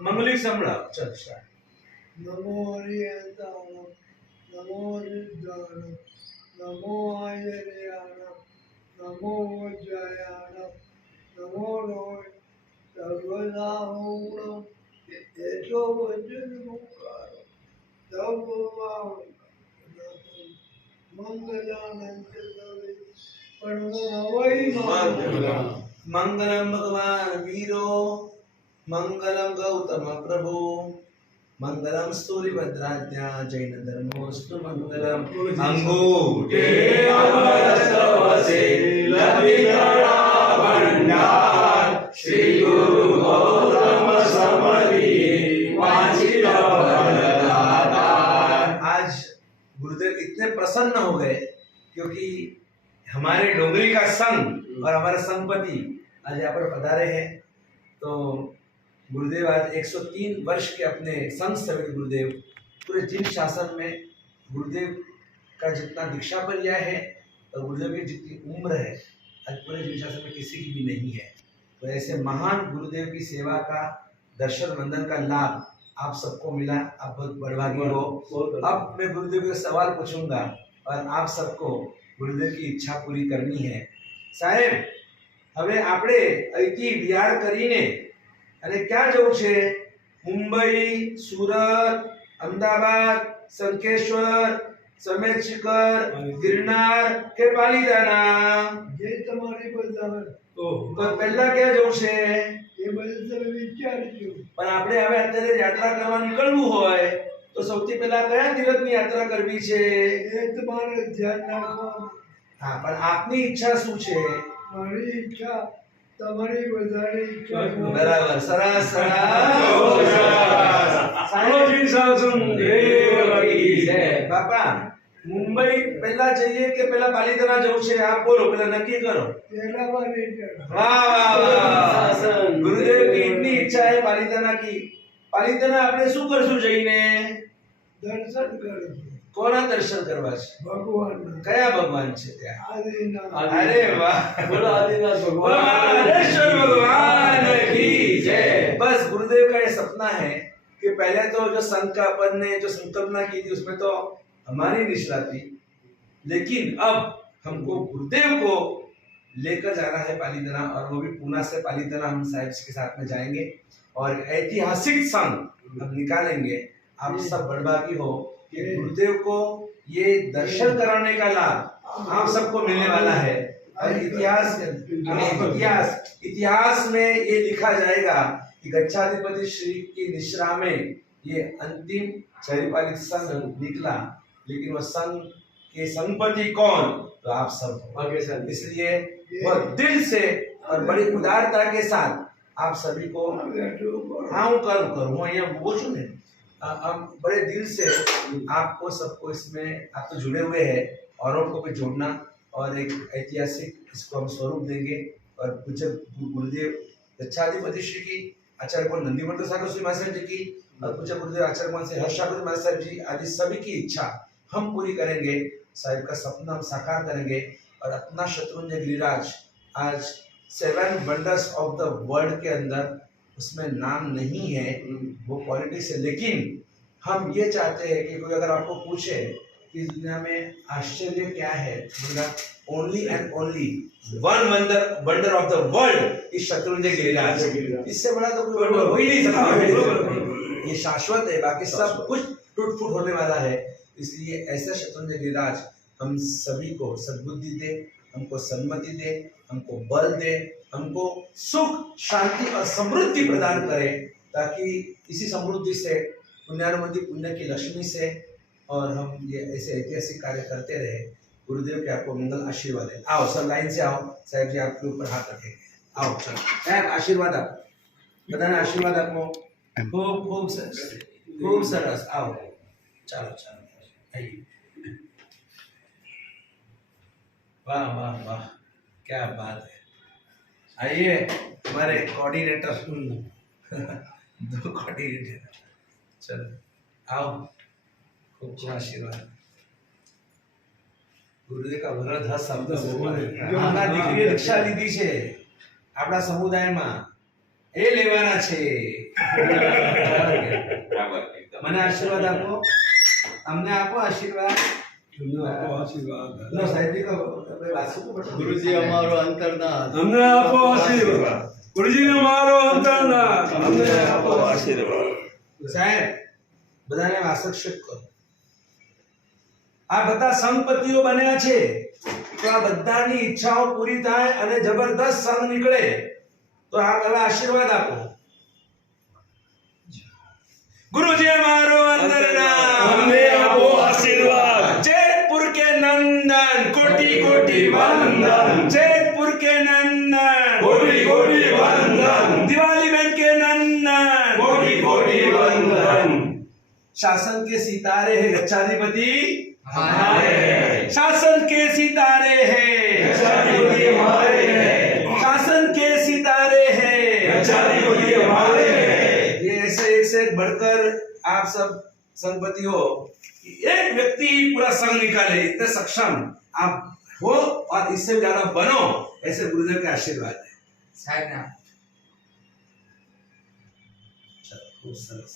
मंगली संभळाव चल स्टार्ट। नमो हरिहंताण नमो सिद्धाण नमो आयर्याण नमो वज्रायाण नमो नोय सर्वदा ओम एतो वचन मुखार सर्वभाव मंगलानंद सवे परमो हवै मंगलम। मंगलम भगवान वीरो मंगलम गौतम प्रभु मंगलम स्तूलिभद्राज्ञा जैन धर्मोस्तु मंगलम। अंगूठे अमरसवसे लभितरा भंडार श्री गुरु गौतम समरी वांछित फलदाता। आज गुरुदेव इतने प्रसन्न हो गए क्योंकि हमारे डोंगरी का संघ और हमारे संघपति आज यहाँ पर पधारे हैं। तो गुरुदेव आज 103 वर्ष के अपने संघ सेवक गुरुदेव पूरे जिन शासन में गुरुदेव का जितना दीक्षा पर लिया है और गुरुदेव की जितनी उम्र है आज पूरे जिन शासन में किसी की भी नहीं है। तो ऐसे महान गुरुदेव की सेवा का दर्शन वंदन का लाभ आप सबको मिला, आप बहुत बड़भागी हो। अब मैं गुरुदेव के सवाल पूछूंगा और आप सबको गुरुदेव की इच्छा पूरी करनी है। साहेब હવે આપણે અહીંથી વિહાર કરીને અને ક્યાં જવું છે? મુંબઈ, સુરત, અમદાવાદ, શંખેશ્વર, સમેત શિખર, ગિરનાર કે પાલીતાના? જે તમારી બધાને તો પહેલા ક્યાં જવું છે? એ બધું તમે વિચારજો। પણ આપણે હવે અત્યારે યાત્રા કરવા નીકળવું હોય તો સૌથી પહેલા કયા તીર્થની યાત્રા કરવી છે? એ તમારે ધ્યાન રાખવાનું। હા, પણ આપની ઈચ્છા શું છે? મારી ઈચ્છા તમારી બધાની ઈચ્છા છે। બરાબર, સરસ સરસ। સાહેબજી સાસું દેવ કી જય। બાપા મુંબઈ પહેલા જઈએ કે પહેલા પાલીતાણા જવું છે? આપ બોલો, પહેલા નક્કી કરો। પહેલા પાલીતાણા। વાહ વાહ વાહ, ગુરુદેવ की इतनी इच्छा है पालीताना की। पालीताना આપણે શું કરશું જઈને? દર્શન કરજો। કોના દર્શન કરવા છે? ભગવાનના। કયા ભગવાન છે ત્યાં? આદિનાથ। अरे वाह, बोलो आदिनाथ भगवान भगवान की जय। बस गुरुदेव का ये सपना है कि पहले तो जो संघ का अपन ने जो संकल्पना की थी उसमें तो हमारी निष्ठा थी, लेकिन अब हमको गुरुदेव को लेकर जाना है पालीताना, और वो भी पूना से पालीताना हम साहिब के साथ में जाएंगे और ऐतिहासिक संघ हम निकालेंगे। आप सब बड़भागी हो कि गुरुदेव को ये दर्शन कराने का लाभ आप सबको मिलने वाला है। और इतिहास में ये लिखा जाएगा कि गच्छाधिपति श्री की निश्रा में ये अंतिम चरिपालिक संघ निकला, लेकिन वो संघ के संघपति कौन? तो आप सब। इसलिए बहुत दिल से और बड़ी उदारता के साथ आप सभी को हाँ करूँ ये वो चुने हम बड़े दिल से आपको सबको इसमें आप तो जुड़े हुए हैं, औरों को भी जोड़ना और एक ऐतिहासिक इसको हम स्वरूप देंगे। और पूज्य गुरुदेव दक्षाधिपति श्री की, आचार्य को नंदीवर्धन सागर श्री महाराज जी की और पूज्य गुरुदेव आचार्य मान से हर्षाकुर महाराज जी आदि सभी की इच्छा हम पूरी करेंगे। साहिब का सपना हम साकार करेंगे और अपना शत्रुंजय गिरिराज आज 7 वंडर्स ऑफ द वर्ल्ड के अंदर उसमें नाम नहीं है, वो पॉलिटिक्स है। लेकिन हम ये चाहते हैं कि कोई अगर आपको पूछे कि दुनिया में आश्चर्य क्या है, only and only one wonder of the world is Shatrunjay Giriraj. इससे बड़ा तो कोई वंडर हो ही नहीं सकता। ये शाश्वत है, बाकी सब कुछ टूट फूट होने वाला है। इसलिए ऐसा शत्रुंजय गिरिराज हम सभी को सद्बुद्धि दे, हमको सन्मति दे, हमको बल दे, हमको सुख शांति और समृद्धि प्रदान करे, ताकि इसी समृद्धि से पुण्यानुमति पुण्य की लक्ष्मी से और हम ये ऐसे ऐतिहासिक कार्य करते रहे। गुरुदेव के आपको मंगल आशीर्वाद है। आओ सब लाइन से आओ, साहब जी आपके ऊपर हाथ रखेंगे। आओ चलो साहब आशीर्वाद आप बताना, आशीर्वाद आपको खूब खूब सरस, खूब सरस। आओ चलो चलो आइए। वाह वाह वाह, क्या बात है। आइए हमारे कोऑर्डिनेटर दो कोऑर्डिनेटर, चलो आओ, खूब खूब आशीर्वाद। ગુરુદેવ કા વરદ હસ્ત શબ્દ દીકરીએ દીક્ષા લીધી છે આપણા સમુદાયમાં, એ લેવાના છે. બરાબર એકદમ. મને આશીર્વાદ આપો, અમને આપો આશીર્વાદ. તમને આપો આશીર્વાદ. લો સાહેબજી કહો, તમે વાસુ કહો. ગુરુજી અમારો અંતરનાથ. અમને આપો આશીર્વાદ. ગુરુજીને મારો અંતરનાથ. અમને આપો આશીર્વાદ. સાહેબ બધાને વાસક્ષેપ કરો. આ બધા સંપત્તિઓ બન્યા છે, તો આ બધાની ઈચ્છાઓ પૂરી થાય અને જબરદસ્ત સંગ નીકળે, તો આ હવે આશીર્વાદ આપો. ગુરુજી મારો અંતરનાથ. અમને આપો આશીર્વાદ. જેતપુર કે નંદન કોટી કોટી વંદન. જેતપુર કે નંદન કોટી કોટી વંદન. दिवाली बहन के नंदन कोटि कोटि वंदन. शासन के सितारे है गच्छाधिपति हमारे हैं. शासन के सितारे है गच्छाधिपति हमारे हैं. शासन के सितारे है गच्छाधिपति हमारे हैं. ये ऐसे एक से एक बढ़कर आप सब संगपति हो कि एक व्यक्ति पूरा संघ निकाले, इतने सक्षम आप हो और इससे भी ज्यादा बनो, ऐसे गुरुदेव के आशीर्वाद है. સાહેબ ના चलो, खूब सरस.